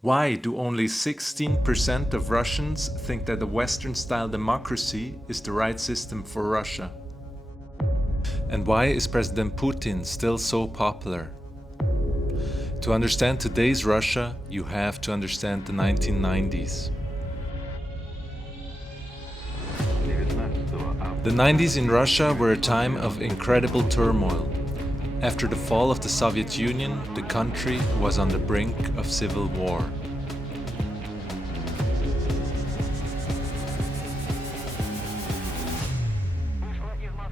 Why do only 16% of Russians think that a Western-style democracy is the right system for Russia? And why is President Putin still so popular? To understand today's Russia, you have to understand the 1990s. The 90s in Russia were a time of incredible turmoil. After the fall of the Soviet Union, the country was on the brink of civil war.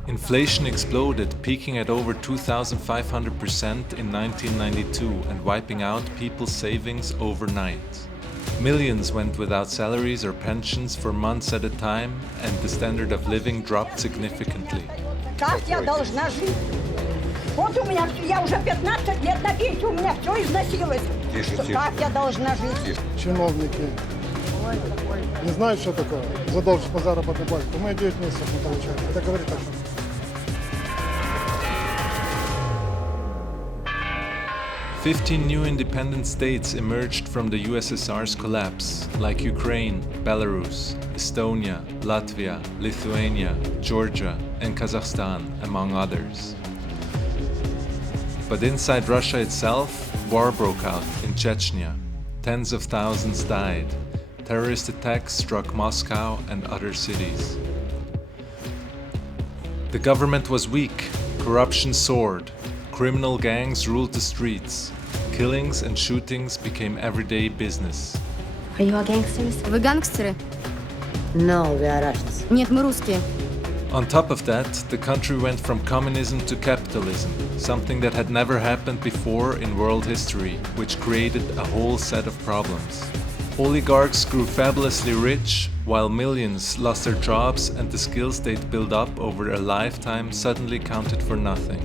Inflation exploded, peaking at over 2,500% in 1992 and wiping out people's savings overnight. Millions went without salaries or pensions for months at a time, and the standard of living dropped significantly. Как я должна жить? Вот у меня, я уже 15 лет на пенсию, у меня все износилось. Как я должна жить? Чиновники не знают, что такое задолженность по заработной плате. Мы 9 месяцев не получаем. Это говорит о чем? 15 new independent states emerged from the USSR's collapse, like Ukraine, Belarus, Estonia, Latvia, Lithuania, Georgia, and Kazakhstan, among others. But inside Russia itself, war broke out in Chechnya. Tens of thousands died. Terrorist attacks struck Moscow and other cities. The government was weak, corruption soared, criminal gangs ruled the streets. Killings and shootings became everyday business. Are you all gangsters? Вы гангстеры? No, we are Russians. Нет, мы русские. On top of that, the country went from communism to capitalism, something that had never happened before in world history, which created a whole set of problems. Oligarchs grew fabulously rich, while millions lost their jobs and the skills they'd built up over a lifetime suddenly counted for nothing.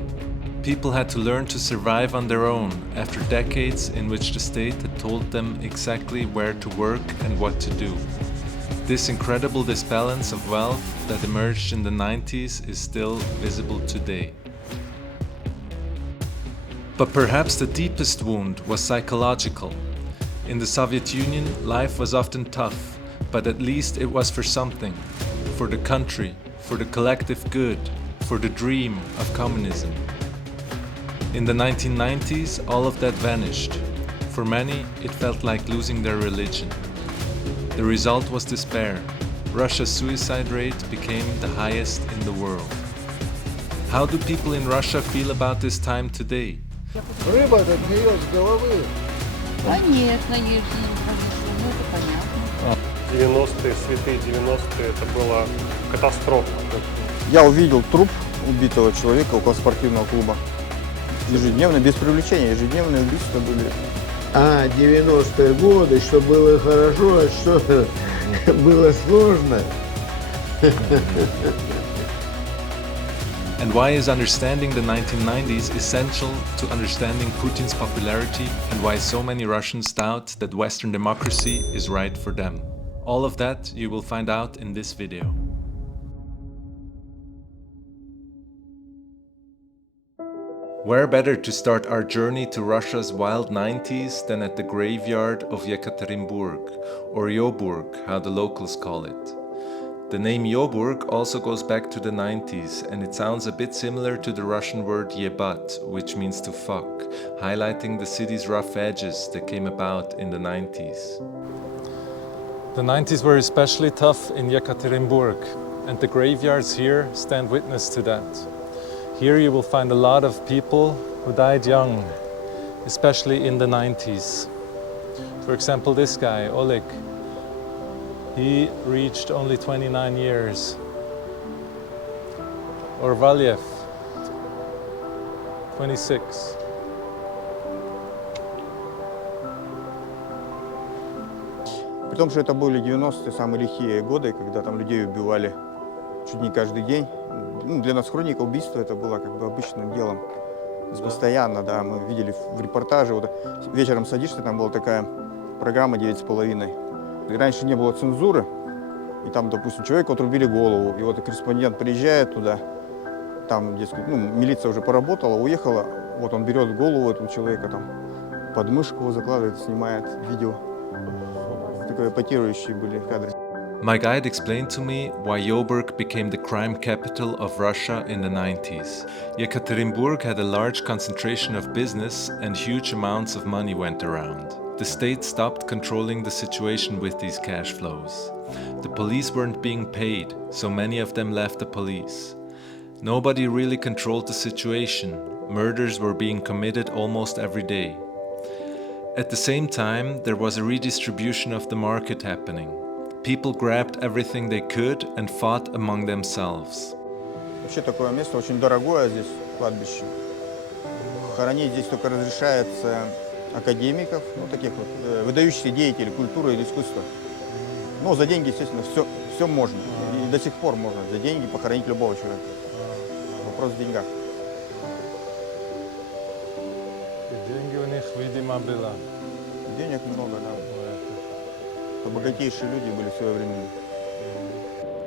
People had to learn to survive on their own after decades in which the state had told them exactly where to work and what to do. This incredible disbalance of wealth that emerged in the 90s is still visible today. But perhaps the deepest wound was psychological. In the Soviet Union, life was often tough, but at least it was for something, for the country, for the collective good, for the dream of communism. In the 1990s, all of that vanished. For many, it felt like losing their religion. The result was despair. Russia's suicide rate became the highest in the world. How do people in Russia feel about this time today? Рыба-то гниет с головы. Конечно, если не пронесу, ну это понятно. 90-е, святые 90-е, это была катастрофа. Я увидел труп убитого человека около спортивного клуба. Ежедневно, без привлечения, ежедневные убийства были. 90-е годы, что было хорошо, а что было сложно. And why is understanding the 1990s essential to understanding Putin's popularity, and why so many Russians doubt that Western democracy is right for them? All of that you will find out in this video. Where better to start our journey to Russia's wild 90s than at the graveyard of Yekaterinburg, or Yoburg, how the locals call it. The name Yoburg also goes back to the 90s, and it sounds a bit similar to the Russian word yebat, which means to fuck, highlighting the city's rough edges that came about in the 90s. The 90s were especially tough in Yekaterinburg, and the graveyards here stand witness to that. Here you will find a lot of people who died young, especially in the 90s. For example, this guy, Oleg, he reached only 29 years. Or Valyev, 26. При том, что это были 90-е, самые лихие годы, когда там людей убивали чуть не каждый день. Ну, для нас хроника убийства это было как бы обычным делом. Постоянно, да, мы видели в репортаже, вот вечером садишься, там была такая программа 9,5. И раньше не было цензуры, и там, допустим, человеку отрубили голову, и вот корреспондент приезжает туда, там, дескать, ну, милиция уже поработала, уехала, вот он берет голову этого человека, там, под мышку закладывает, снимает видео. Такие эпатирующие были кадры. My guide explained to me why Yoburg became the crime capital of Russia in the 90s. Yekaterinburg had a large concentration of business and huge amounts of money went around. The state stopped controlling the situation with these cash flows. The police weren't being paid, so many of them left the police. Nobody really controlled the situation. Murders were being committed almost every day. At the same time, there was a redistribution of the market happening. People grabbed everything they could and fought among themselves. Вообще такое место очень дорогое здесь, кладбище. Хоронить здесь только разрешается академиков, ну таких вот выдающихся деятелей культуры и искусства. Но за деньги, естественно, все можно. И до сих пор можно за деньги похоронить любого человека. Вопрос в деньгах. Деньги у них, видимо, было. Денег много, да. Богатейшие люди были в свое время.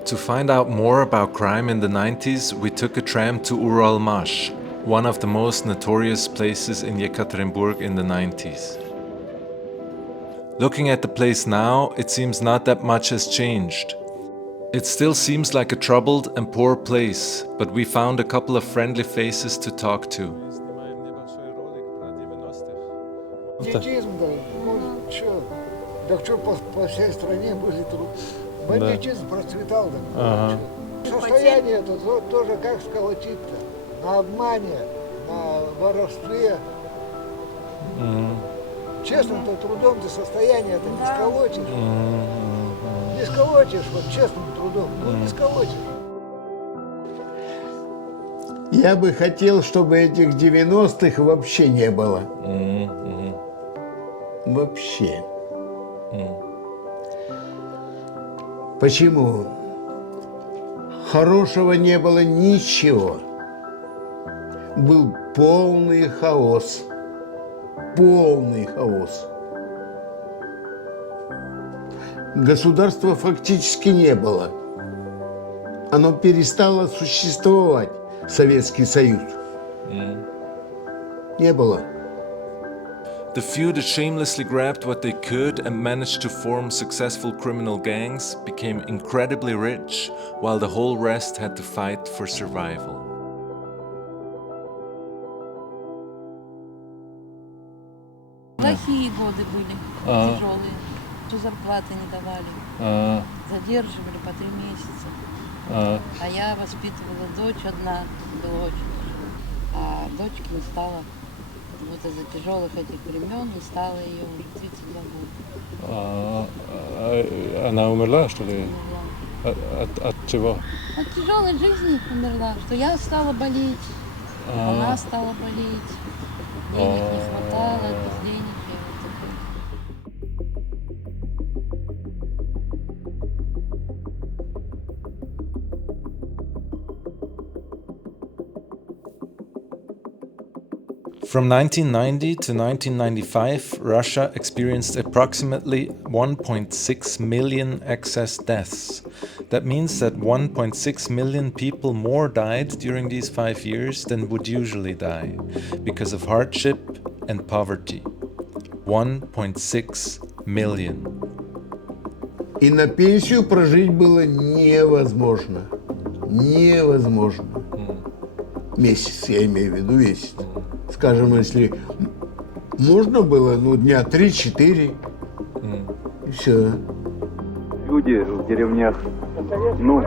To find out more about crime in the 90s, we took a tram to Uralmash, one of the most notorious places in Yekaterinburg in the 90s. Looking at the place now, it seems not that much has changed. It still seems like a troubled and poor place, but we found a couple of friendly faces to talk to. Бандитизм, да, ну что, так что по всей стране были труд. Бандитизм процветал, да. Состояние это тоже как сколотить-то? На обмане, на воровстве. Честным-то трудом ты состояние это не сколотишь. Не сколотишь, вот честным трудом, ну не сколотишь. Я бы хотел, чтобы этих 90-х вообще не было. Вообще. Почему? Хорошего не было ничего. Был полный хаос. Полный хаос. Государства фактически не было. Оно перестало существовать, Советский Союз. Не было. The few that shamelessly grabbed what they could and managed to form successful criminal gangs became incredibly rich, while the whole rest had to fight for survival. Плохие годы были, тяжелые. То зарплаты не давали, задерживали по 3 месяца. А я воспитывала дочь одна, дочь. А дочке не стало, вот из-за тяжелых этих времен, не стало ее уже 32 года. Она умерла, что ли? Умерла. От чего? От тяжелой жизни умерла, что я стала болеть, она стала болеть. Денег не хватало, безденежье. From 1990 to 1995, Russia experienced approximately 1.6 million excess deaths. That means that 1.6 million people more died during these 5 years than would usually die, because of hardship and poverty. 1.6 million. И на пенсию прожить было невозможно. Невозможно. Месяц, я имею в виду, месяц. Скажем, если можно было, ну, дня 3-4, и все. Люди в деревнях, ну,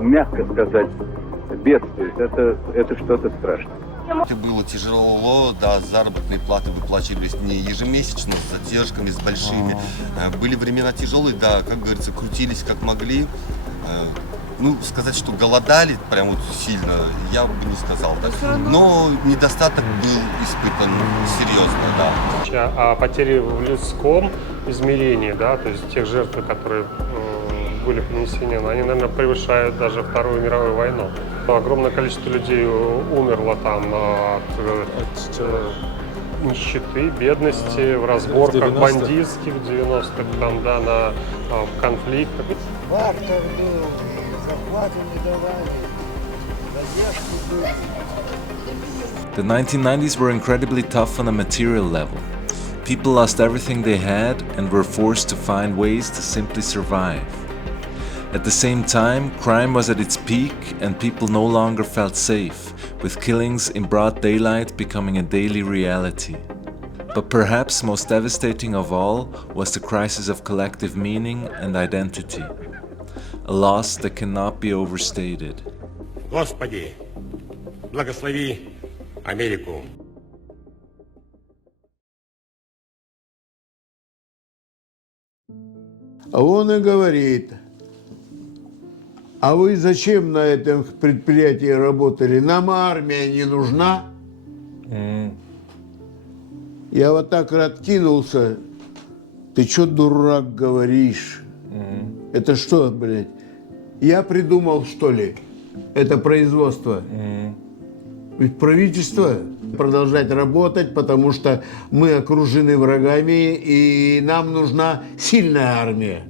мягко сказать, бедствуют. Это что-то страшное. Было тяжело, да, заработные платы выплачивались не ежемесячно, с задержками, с большими. Были времена тяжелые, да, как говорится, крутились как могли. Ну, сказать, что голодали прям вот сильно, я бы не сказал, да. Но недостаток был испытан серьезно, да. А потери в людском измерении, да, то есть тех жертв, которые были принесены, они, наверное, превышают даже Вторую мировую войну. Огромное количество людей умерло там от нищеты, бедности, в разборках бандитских в 90-х, там, да, на конфликтах. Бартер был, зарплаты не давали, задержки были. The 1990s were incredibly tough on a material level. People lost everything they had and were forced to find ways to simply survive. At the same time, crime was at its peak and people no longer felt safe, with killings in broad daylight becoming a daily reality. But perhaps most devastating of all was the crisis of collective meaning and identity, a loss that cannot be overstated. Господи, благослови Америку. А он и говорит: а вы зачем на этом предприятии работали? Нам армия не нужна. Я вот так откинулся. Ты чё, дурак, говоришь? Это что, блядь? Я придумал, что ли? Это производство. Ведь правительство продолжать работать, потому что мы окружены врагами, и нам нужна сильная армия.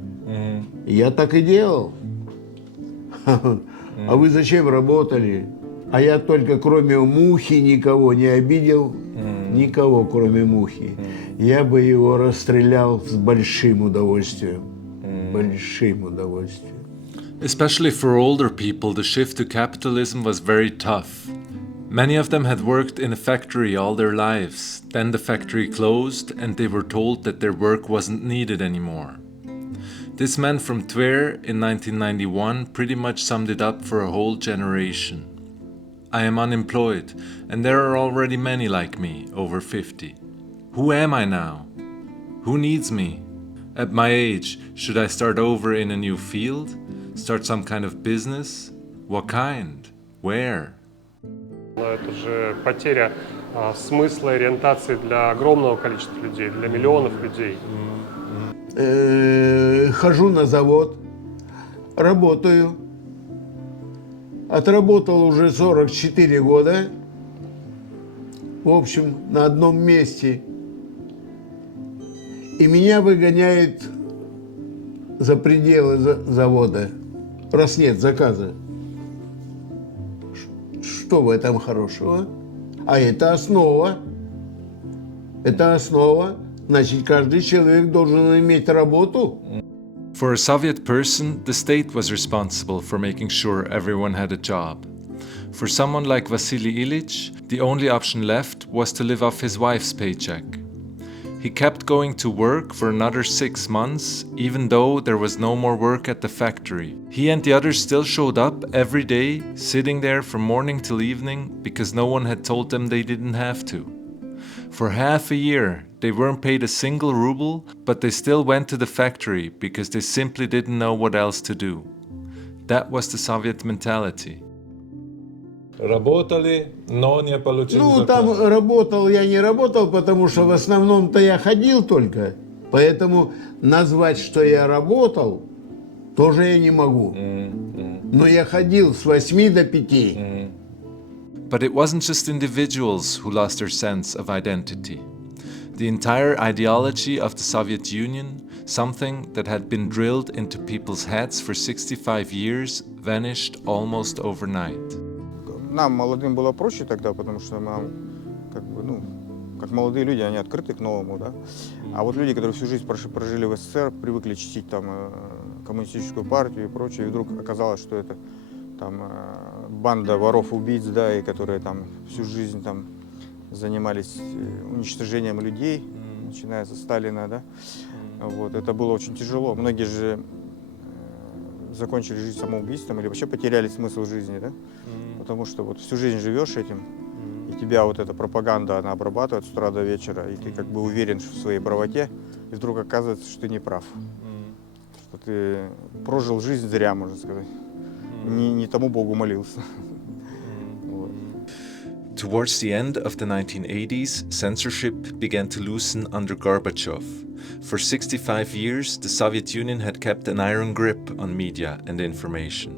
Я так и делал. А вы зачем работали? А я только кроме мухи никого не обидел. Никого, кроме мухи. Я бы его расстрелял с большим удовольствием. Большим удовольствием. Especially for older people, the shift to capitalism was very tough. Many of them had worked in a factory all their lives. Then the factory closed and they were told that their work wasn't needed anymore. This man from Tver in 1991 pretty much summed it up for a whole generation. I am unemployed, and there are already many like me, over 50. Who am I now? Who needs me? At my age, should I start over in a new field? Start some kind of business? What kind? Where? Это же потеря смысла и ориентации для огромного количества людей, для миллионов людей. Хожу на завод, работаю. Отработал уже 44 года. В общем, на одном месте. И меня выгоняют за пределы завода, раз нет заказа. Что в этом хорошего? А это основа. Это основа. Значит, каждый человек должен иметь работу. For a Soviet person, the state was responsible for making sure everyone had a job. For someone like Vasily Ilyich, the only option left was to live off his wife's paycheck. He kept going to work for another 6 months, even though there was no more work at the factory. He and the others still showed up every day, sitting there from morning till evening, because no one had told them they didn't have to. For half a year, they weren't paid a single ruble, but they still went to the factory because they simply didn't know what else to do. That was the Soviet mentality. Работали, но не получили Ну, заказ. там работал, я не работал, потому что в основном-то я ходил только. Поэтому назвать, что я работал, тоже я не могу. Но я ходил с 8 до 5. But it wasn't just individuals who lost their sense of identity. The entire ideology of the Soviet Union, something that had been drilled into people's heads for 65 years, vanished almost overnight. Нам, молодым, было проще тогда, потому что мы, как бы, ну, как молодые люди, они открыты к новому, да. А вот люди, которые всю жизнь прожили в СССР, привыкли чтить там коммунистическую партию и прочее, и вдруг оказалось, что это там банда воров-убийц, да, и которые там всю жизнь там занимались уничтожением людей, начиная со Сталина, да. Вот, это было очень тяжело. Многие же закончили жизнь самоубийством или вообще потеряли смысл жизни, да. Потому что вот всю жизнь живешь этим, и тебя вот эта пропаганда, она обрабатывает с утра до вечера, и ты как бы уверен в своей правоте, и вдруг оказывается, что ты не прав. Что ты прожил жизнь зря, можно сказать. Не тому Богу молился. Towards the end of the 1980s, censorship began to loosen under Gorbachev. For 65 years, the Soviet Union had kept an iron grip on media and information.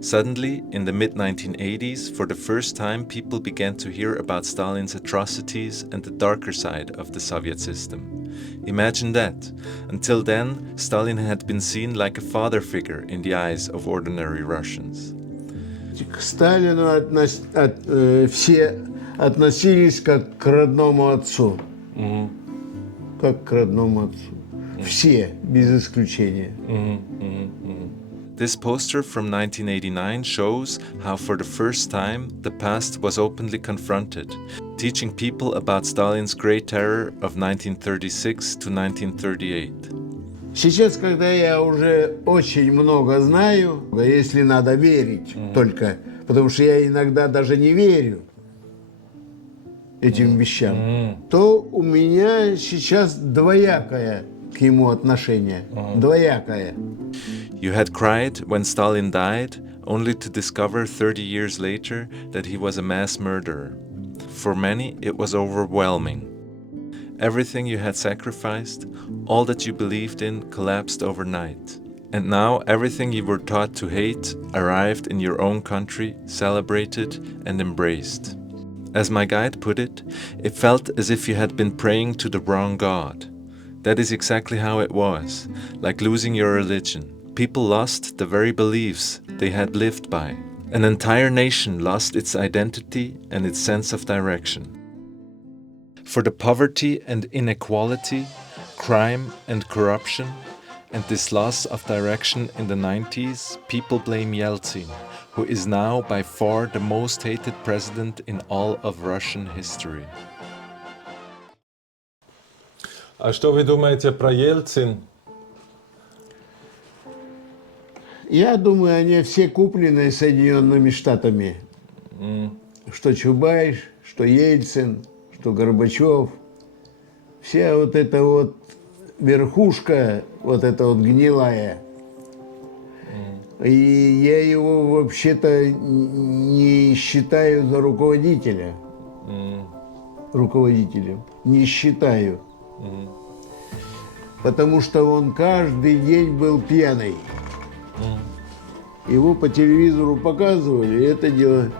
Suddenly, in the mid-1980s, for the first time, people began to hear about Stalin's atrocities and the darker side of the Soviet system. Imagine that. Until then, Stalin had been seen like a father figure in the eyes of ordinary Russians. К Сталину все относились как к родному отцу. как к родному отцу. Все, без исключения. This poster from 1989 shows how for the first time the past was openly confronted, teaching people about Stalin's Great Terror of 1936 to 1938. Сейчас, когда я уже очень много знаю, если надо верить только, потому что я иногда даже не верю этим вещам, то у меня сейчас двоякое к нему отношение. Двоякое. You had cried when Stalin died, only to discover 30 years later that he was a mass murderer. For many, it was overwhelming. Everything you had sacrificed, all that you believed in, collapsed overnight. And now everything you were taught to hate arrived in your own country, celebrated and embraced. As my guide put it felt as if you had been praying to the wrong God. That is exactly how it was, like losing your religion. People lost the very beliefs they had lived by. An entire nation lost its identity and its sense of direction. For the poverty and inequality, crime and corruption, and this loss of direction in the 90s, people blame Yeltsin, who is now by far the most hated president in all of Russian history. А что вы думаете про Ельцин? Я думаю, они все куплены Соединенными Штатами. Что Чубайс, что Ельцин, что Горбачев. Вся вот эта вот верхушка, вот эта вот гнилая. И я его вообще-то не считаю за руководителя. Руководителем. Не считаю. Потому что он каждый день был пьяный. Его по телевизору показывали, это дело.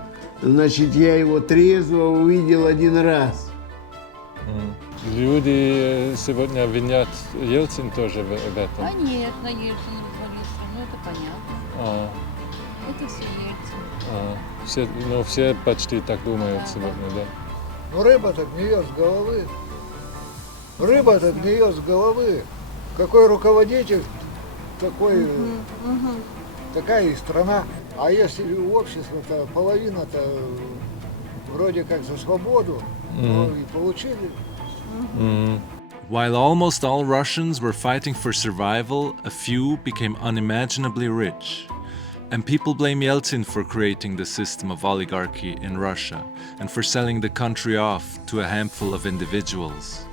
Значит, я его трезво увидел один раз. Люди сегодня обвинят Ельцин тоже в этом. Конечно, Ельцин развалил страну, это понятно. Это все Ельцин. Все почти так думают сегодня, да? Ну рыба-то гниет с головы. Рыба-то гниет с головы. Какой руководитель, такой, такая и страна. А если общество-то, половина-то вроде как за свободу, ну и получили. While almost all Russians were fighting for survival, a few became unimaginably rich. And people blame Yeltsin for creating the system of oligarchy in Russia and for selling the country off to a handful of individuals.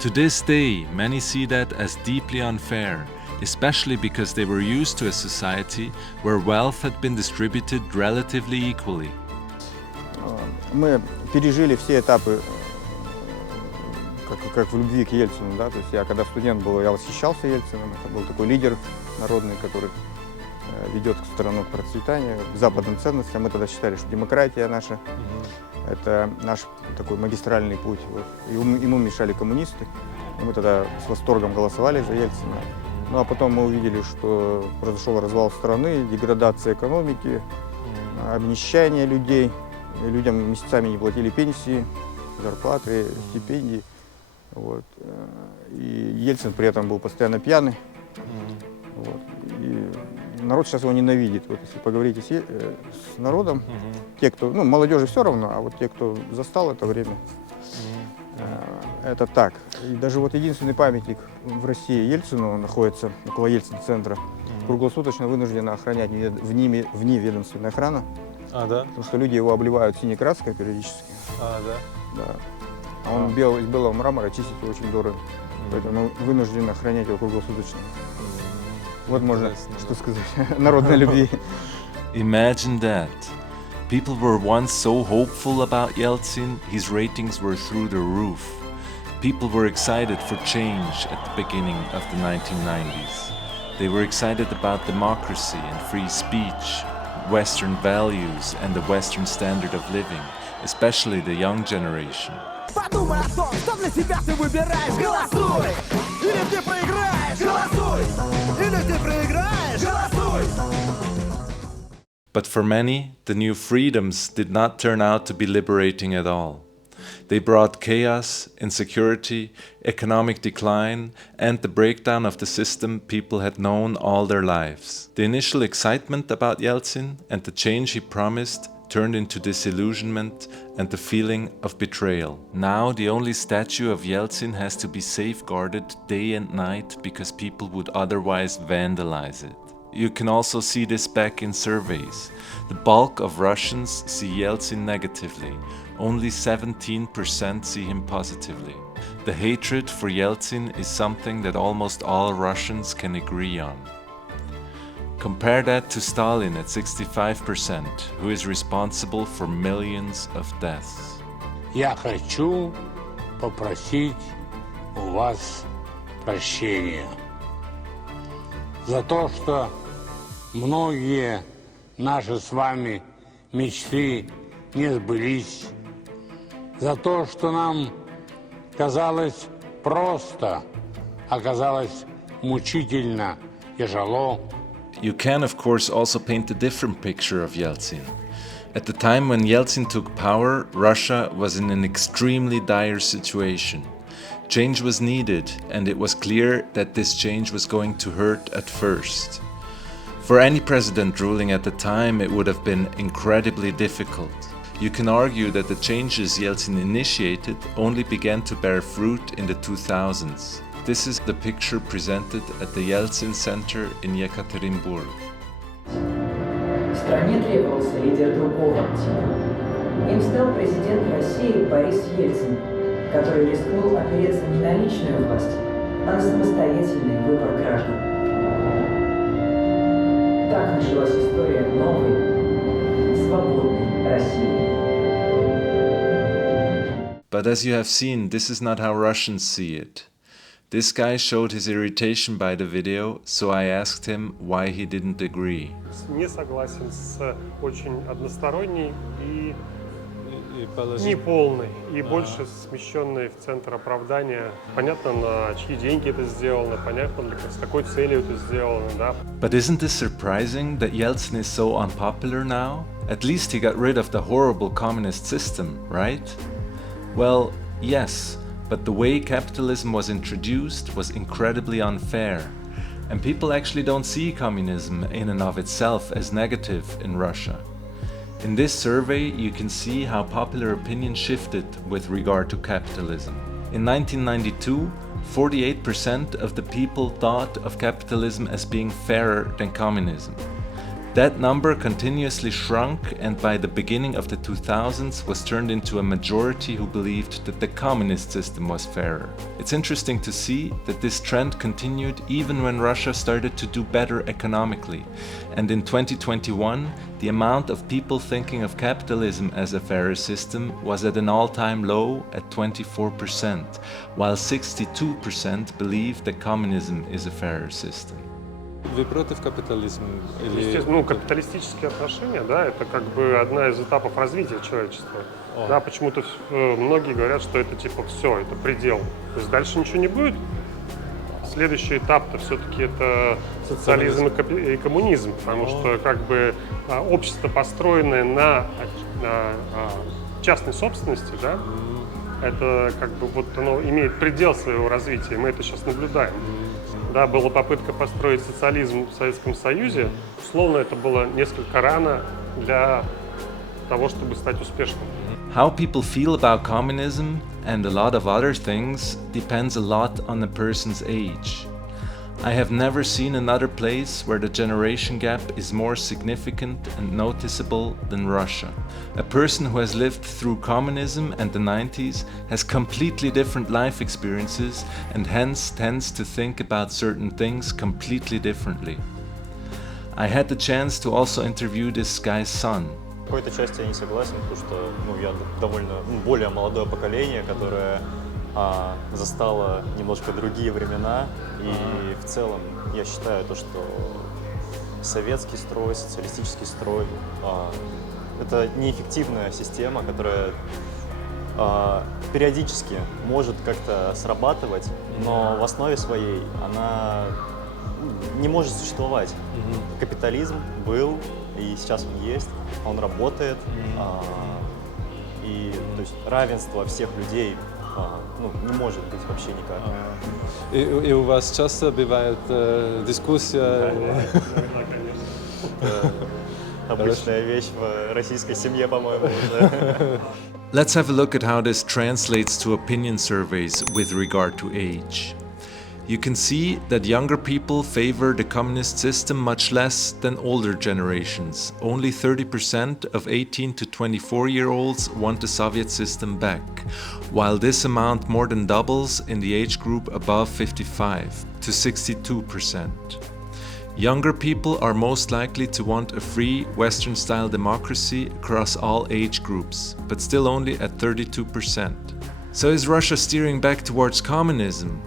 To this day, many see that as deeply unfair, especially because they were used to a society where wealth had been distributed relatively equally. Мы пережили все этапы, как в любви к Ельцину, да, то есть я когда студент был, я восхищался Ельциным, это был такой лидер народный, который ведет страну к процветанию, к западным ценностям. Мы тогда считали, что демократия наша, это наш такой магистральный путь. Вот. Ему мешали коммунисты, и мы тогда с восторгом голосовали за Ельцина. Ну а потом мы увидели, что произошел развал страны, деградация экономики, обнищание людей, людям месяцами не платили пенсии, зарплаты, стипендии. Вот. И Ельцин при этом был постоянно пьяный. Вот. И народ сейчас его ненавидит. Вот если поговорите с народом, те, кто, ну, молодежи все равно, а вот те, кто застал это время, это так. И даже вот единственный памятник в России Ельцину находится около Ельцин-центра. Круглосуточно вынуждена охранять вневедомственная охрана. А, да? Потому что люди его обливают синей краской периодически. А, да? Да. А он из белого мрамора, чистить его очень дорого. Поэтому вынуждены охранять его круглосуточно. Вот можно что сказать. Народной любви. Imagine that. People were once so hopeful about Yeltsin, his ratings were through the roof. People were excited for change at the beginning of the 1990s. They were excited about democracy and free speech, Western values and the Western standard of living, especially the young generation. Подумай о том, что для себя ты выбираешь. Голосуй! Или ты проиграешь! Голосуй! Или ты проиграешь! Голосуй! But for many, the new freedoms did not turn out to be liberating at all. They brought chaos, insecurity, economic decline, and the breakdown of the system people had known all their lives. The initial excitement about Yeltsin and the change he promised turned into disillusionment and the feeling of betrayal. Now the only statue of Yeltsin has to be safeguarded day and night because people would otherwise vandalize it. You can also see this back in surveys. The bulk of Russians see Yeltsin negatively. Only 17% see him positively. The hatred for Yeltsin is something that almost all Russians can agree on. Compare that to Stalin at 65%, who is responsible for millions of deaths. Я хочу попросить у вас прощения за то, что многие наши с вами мечты не сбылись, за то, что нам казалось просто, оказалось мучительно, тяжело. You can, of course, also paint a different picture of Yeltsin. At the time when Yeltsin took power, Russia was in an extremely dire situation. Change was needed, and it was clear that this change was going to hurt at first. For any president ruling at the time, it would have been incredibly difficult. You can argue that the changes Yeltsin initiated only began to bear fruit in the 2000s. This is the picture presented at the Yeltsin Center in Yekaterinburg. В стране требовался лидер другого типа. Им стал президент России Борис Ельцин, который рискнул опереться не на личную власть, а на самостоятельный выбор граждан. Так началась история новой, свободной России. But as you have seen, this is not how Russians see it. This guy showed his irritation by the video, so I asked him why he didn't agree. Не согласен с очень односторонней и неполной, и больше смещенной в центр оправдания. Понятно, на чьи деньги это сделано, понятно, с какой целью это сделано, да. But isn't this surprising that Yeltsin is so unpopular now? At least he got rid of the horrible communist system, right? Well, yes. But the way capitalism was introduced was incredibly unfair. And people actually don't see communism in and of itself as negative in Russia. In this survey, you can see how popular opinion shifted with regard to capitalism. In 1992, 48% of the people thought of capitalism as being fairer than communism. That number continuously shrunk, and by the beginning of the 2000s was turned into a majority who believed that the communist system was fairer. It's interesting to see that this trend continued even when Russia started to do better economically, and in 2021 the amount of people thinking of capitalism as a fairer system was at an all-time low at 24%, while 62% believe that communism is a fairer system. Вы против капитализма? Естественно, ну, капиталистические отношения, да, это как бы одна из этапов развития человечества. Да, почему-то многие говорят, что это типа все, это предел. То есть дальше ничего не будет. Следующий этап-то все-таки это социализм и коммунизм, потому что как бы общество, построенное на частной собственности, да, это как бы вот оно имеет предел своего развития, мы это сейчас наблюдаем. Да, была попытка построить социализм в Советском Союзе. Условно, это было несколько рано для того, чтобы стать успешным. How people feel about communism and a lot of other things depends a lot on a person's age. I have never seen another place where the generation gap is more significant and noticeable than Russia. A person who has lived through communism and the 90s has completely different life experiences and hence tends to think about certain things completely differently. I had the chance to also interview this guy's son. В какой-то части я не согласен, потому что я довольно более молодое поколение, которое застало немножко другие времена, и в целом я считаю то, что советский строй, социалистический строй это неэффективная система, которая периодически может как-то срабатывать, но в основе своей она не может существовать. Капитализм был, и сейчас он есть, он работает, И то есть равенство всех людей ну, не может быть вообще никак. И у вас часто бывает дискуссия? Да, конечно. Обычная вещь в российской семье, по-моему, уже. Let's have a look at how this translates to opinion surveys with regard to age. You can see that younger people favor the communist system much less than older generations. Only 30% of 18 to 24-year-olds want the Soviet system back, while this amount more than doubles in the age group above 55 to 62%. Younger people are most likely to want a free, Western-style democracy across all age groups, but still only at 32%. So is Russia steering back towards communism?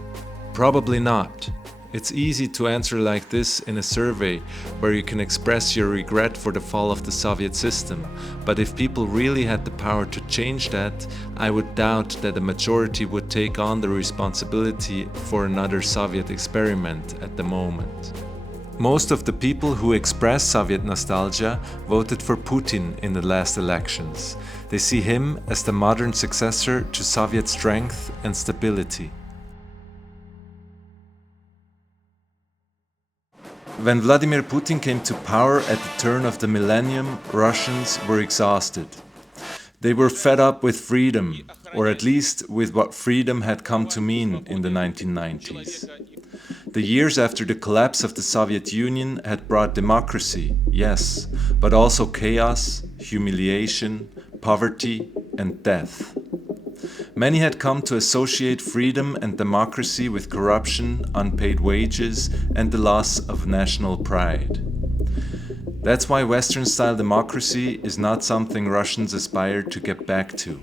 Probably not. It's easy to answer like this in a survey where you can express your regret for the fall of the Soviet system, but if people really had the power to change that, I would doubt that a majority would take on the responsibility for another Soviet experiment at the moment. Most of the people who express Soviet nostalgia voted for Putin in the last elections. They see him as the modern successor to Soviet strength and stability. When Vladimir Putin came to power at the turn of the millennium, Russians were exhausted. They were fed up with freedom, or at least with what freedom had come to mean in the 1990s. The years after the collapse of the Soviet Union had brought democracy, yes, but also chaos, humiliation, poverty, and death. Many had come to associate freedom and democracy with corruption, unpaid wages, and the loss of national pride. That's why Western-style democracy is not something Russians aspire to get back to.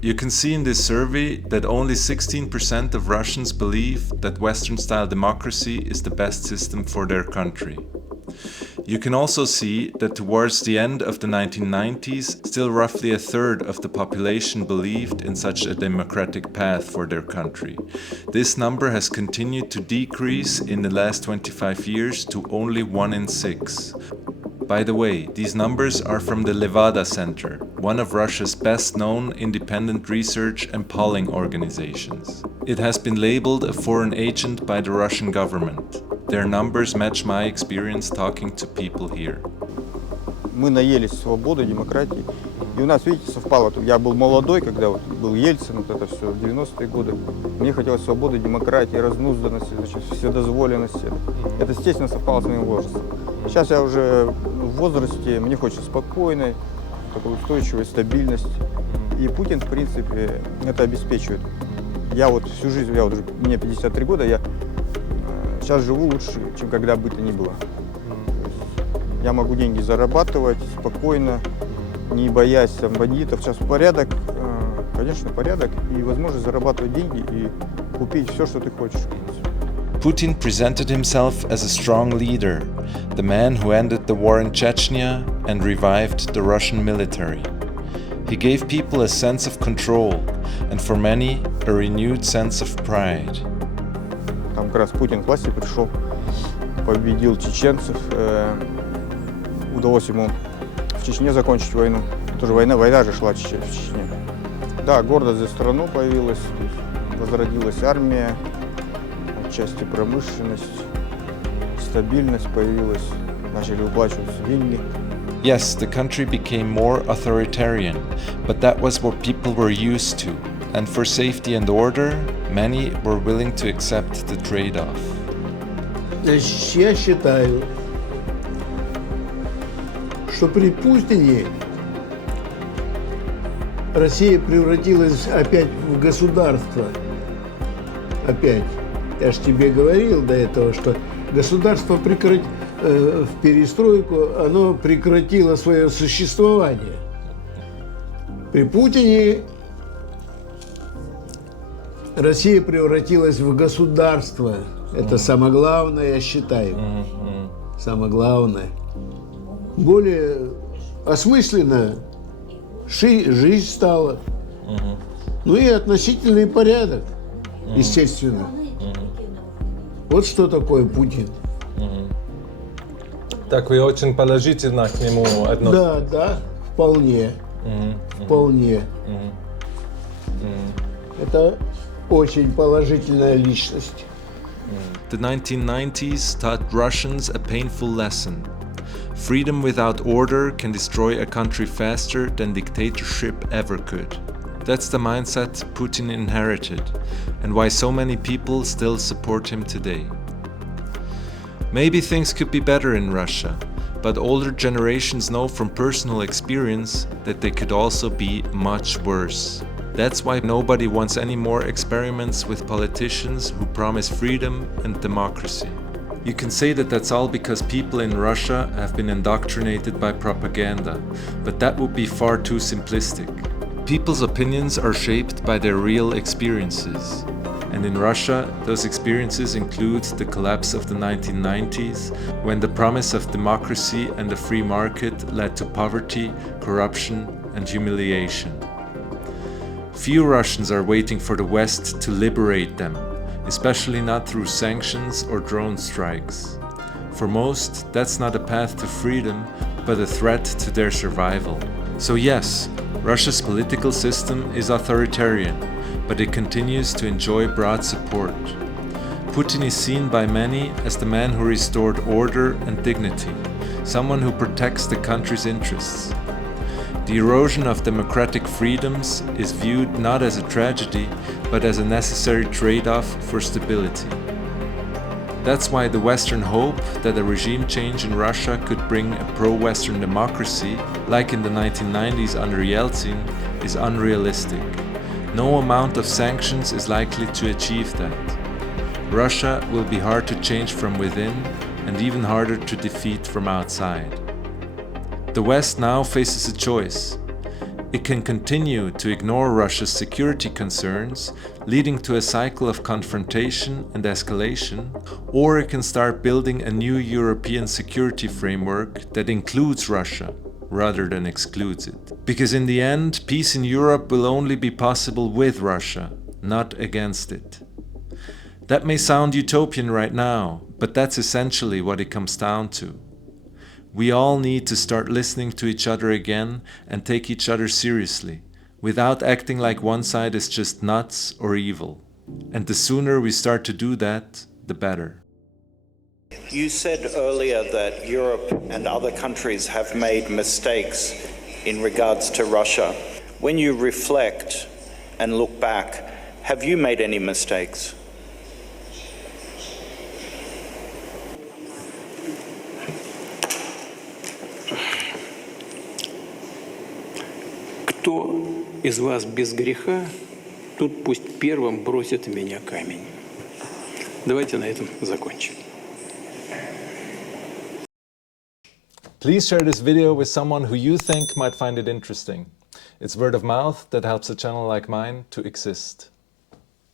You can see in this survey that only 16% of Russians believe that Western-style democracy is the best system for their country. You can also see that towards the end of the 1990s, still roughly a third of the population believed in such a democratic path for their country. This number has continued to decrease in the last 25 years to only 1 in 6. By the way, these numbers are from the Levada Center, one of Russia's best-known independent research and polling organizations. It has been labeled a foreign agent by the Russian government. Their numbers match my experience talking to people here. Мы наелись свободы, демократии. И у нас, видите, совпало. Я был молодой, когда вот был Ельцин, вот это все, в 90-е годы. Мне хотелось свободы, демократии, разнузданности, значит, вседозволенности. Это, естественно, совпало с моим возрастом. Сейчас я уже в возрасте, мне хочется спокойной, такой устойчивой стабильности. И Путин, в принципе, это обеспечивает. Я вот всю жизнь, мне 53 года, я сейчас живу лучше, чем когда бы то ни было. Я могу деньги зарабатывать спокойно, не боясь бандитов. Сейчас порядок, конечно, порядок, и возможность зарабатывать деньги и купить все, что ты хочешь. Putin presented himself as a strong leader, the man who ended the war in Chechnya and revived the Russian military. He gave people a sense of control, and for many, a renewed sense of pride. Там как раз Путин к власти пришел, победил чеченцев, удалось ему в Чечне закончить войну. Тоже война же шла в Чечне. Да, гордость за страну появилась, возродилась армия, отчасти промышленность, стабильность появилась, начали выплачиваться деньги. Yes, the country became more authoritarian, but that was what people were used to, and for safety and order, many were willing to accept the trade-off. Значит, я считаю, что при Путине Россия превратилась опять в государство. Опять. Я же тебе говорил до этого, что государство в перестройку, оно прекратило свое существование. При Путине Россия превратилась в государство. Это самое главное, я считаю. Самое главное. Более осмысленно жизнь стала. Ну и относительный порядок, естественно. Вот что такое Путин. Так вы очень положительно к нему относитесь? Да, вполне. Вполне. Это очень положительная личность. The 1990s taught Russians a painful lesson. Freedom without order can destroy a country faster than dictatorship ever could. That's the mindset Putin inherited, and why so many people still support him today. Maybe things could be better in Russia, but older generations know from personal experience that they could also be much worse. That's why nobody wants any more experiments with politicians who promise freedom and democracy. You can say that that's all because people in Russia have been indoctrinated by propaganda, but that would be far too simplistic. People's opinions are shaped by their real experiences. And in Russia, those experiences include the collapse of the 1990s, when the promise of democracy and the free market led to poverty, corruption, and humiliation. Few Russians are waiting for the West to liberate them, especially not through sanctions or drone strikes. For most, that's not a path to freedom, but a threat to their survival. So yes, Russia's political system is authoritarian, but it continues to enjoy broad support. Putin is seen by many as the man who restored order and dignity, someone who protects the country's interests. The erosion of democratic freedoms is viewed not as a tragedy, but as a necessary trade-off for stability. That's why the Western hope that a regime change in Russia could bring a pro-Western democracy, like in the 1990s under Yeltsin, is unrealistic. No amount of sanctions is likely to achieve that. Russia will be hard to change from within and even harder to defeat from outside. The West now faces a choice. It can continue to ignore Russia's security concerns, leading to a cycle of confrontation and escalation, or it can start building a new European security framework that includes Russia rather than excludes it. Because in the end, peace in Europe will only be possible with Russia, not against it. That may sound utopian right now, but that's essentially what it comes down to. We all need to start listening to each other again and take each other seriously, without acting like one side is just nuts or evil. And the sooner we start to do that, the better. You said earlier that Europe and other countries have made mistakes in regards to Russia. When you reflect and look back, have you made any mistakes? Кто из вас без греха, тут пусть первым бросит в меня камень. Давайте на этом закончим. Please share this video with someone who you think might find it interesting. It's word of mouth that helps a channel like mine to exist.